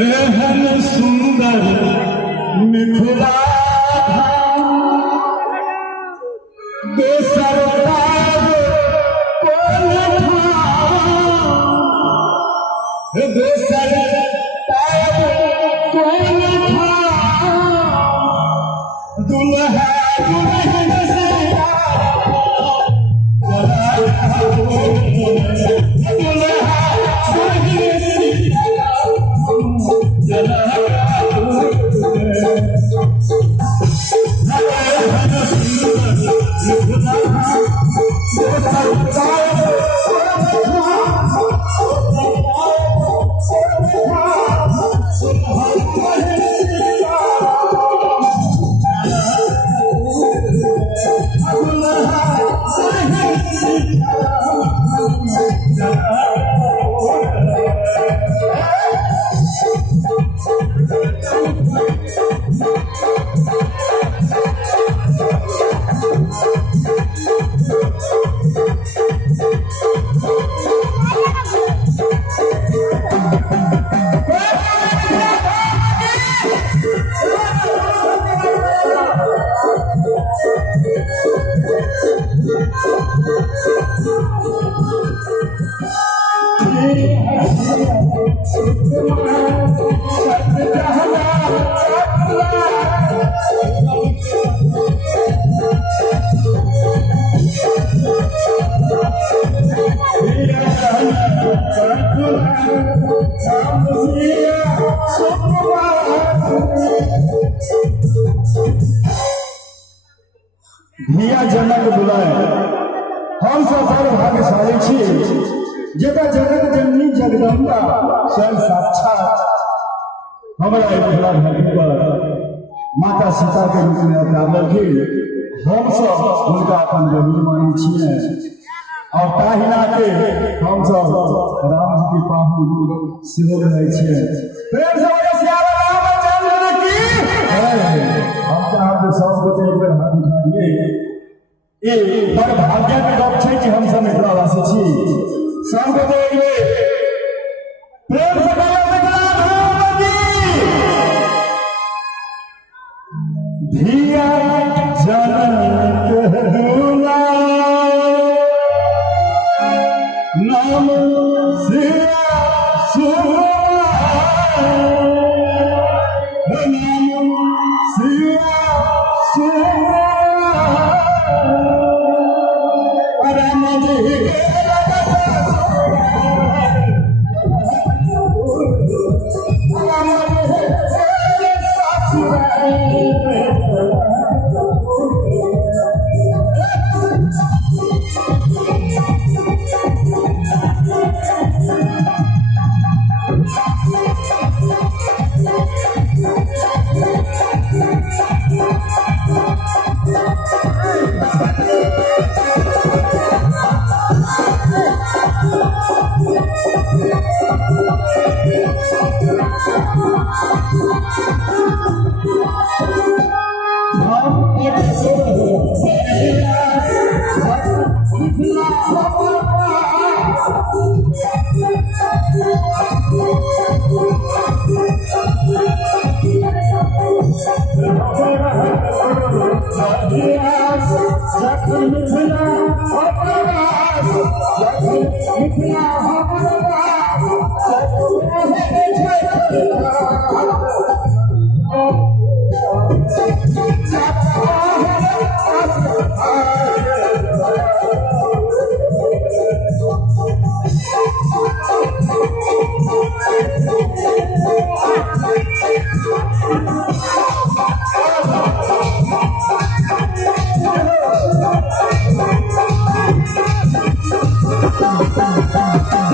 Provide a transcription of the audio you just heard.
एहन सुंदर मिथिला दोसर दोसर दुल्हा दुल्हन से धिया जनक बुलाए हम सब बड़ भाग्यशाली छी जेकर जनक जननी जगदम्बा स्वयं साक्षात हमारा मिथिला धरती पर माता सीता के रूप में अवतरलखिन। हम सब उनका अपन बहिन मानी छियै और ताहिना के हम सब राम जी के पाहुन सेहो रहै छियै। प्रेम से बोलो श्याम रामचंद्र की। हम चाहब सब गोटे एक बेर हाथ उठा दिए। ये बड़ भाग्य के गप छै कि हम सब मिथिलावासी छी। सब गोटे एक बेर प्रेम से बोलो मिथिला की। धिया जनक दुलार नाम सिया सुमार नाम सिया सुमार राम जी Thank you.